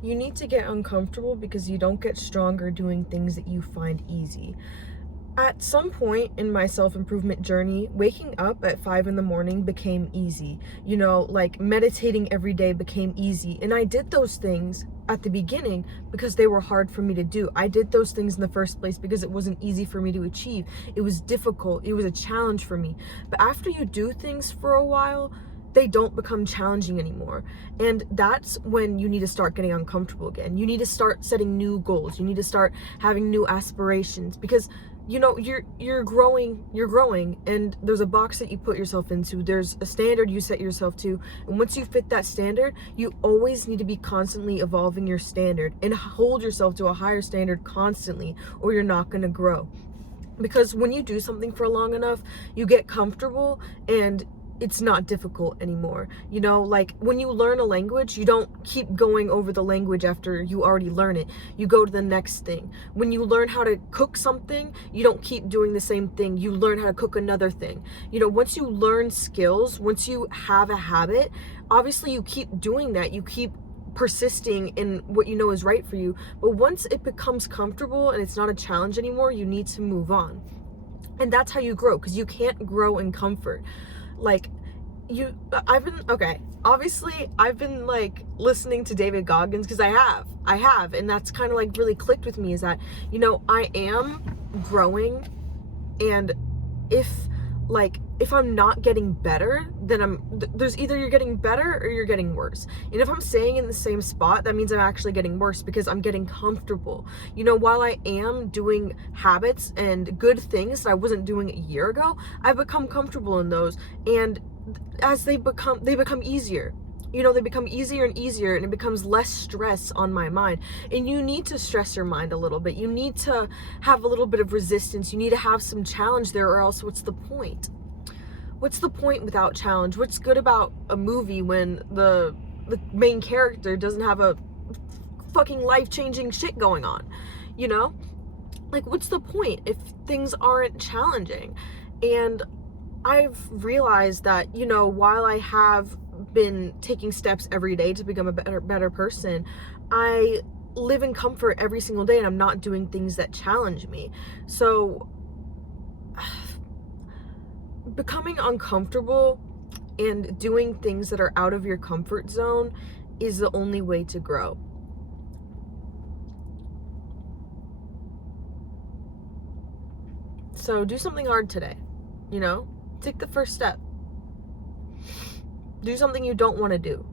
You need to get uncomfortable because you don't get stronger doing things that you find easy. At some point in my self-improvement journey, waking up at 5 in the morning became easy. Like meditating every day became easy. And I did those things at the beginning because they were hard for me to do. I did those things in the first place because it wasn't easy for me to achieve. It was difficult. It was a challenge for me. But after you do things for a while, they don't become challenging anymore. And that's when you need to start getting uncomfortable again. You need to start setting new goals. You need to start having new aspirations because you're growing, and there's a box that you put yourself into. There's a standard you set yourself to, and once you fit that standard, you always need to be constantly evolving your standard and hold yourself to a higher standard constantly, or you're not going to grow. Because when you do something for long enough, you get comfortable and it's not difficult anymore. Like when you learn a language, you don't keep going over the language after you already learn it. You go to the next thing. When you learn how to cook something, you don't keep doing the same thing. You learn how to cook another thing. Once you learn skills, once you have a habit, obviously you keep doing that. You keep persisting in what you know is right for you. But once it becomes comfortable and it's not a challenge anymore, you need to move on. And that's how you grow, because you can't grow in comfort. Like obviously I've been like listening to David Goggins because I have, and that's kind of like really clicked with me, is that, I am growing, and if I'm not getting better, then there's either you're getting better or you're getting worse. And if I'm staying in the same spot, that means I'm actually getting worse because I'm getting comfortable. While I am doing habits and good things that I wasn't doing a year ago, I've become comfortable in those. And as they become easier. They become easier and easier, and it becomes less stress on my mind. And you need to stress your mind a little bit. You need to have a little bit of resistance. You need to have some challenge there, or else what's the point? What's the point without challenge? What's good about a movie when the main character doesn't have a fucking life-changing shit going on? Like, what's the point if things aren't challenging? And I've realized that, while I have been taking steps every day to become a better person, I live in comfort every single day, and I'm not doing things that challenge me. So becoming uncomfortable and doing things that are out of your comfort zone is the only way to grow. So do something hard today, take the first step. Do something you don't want to do.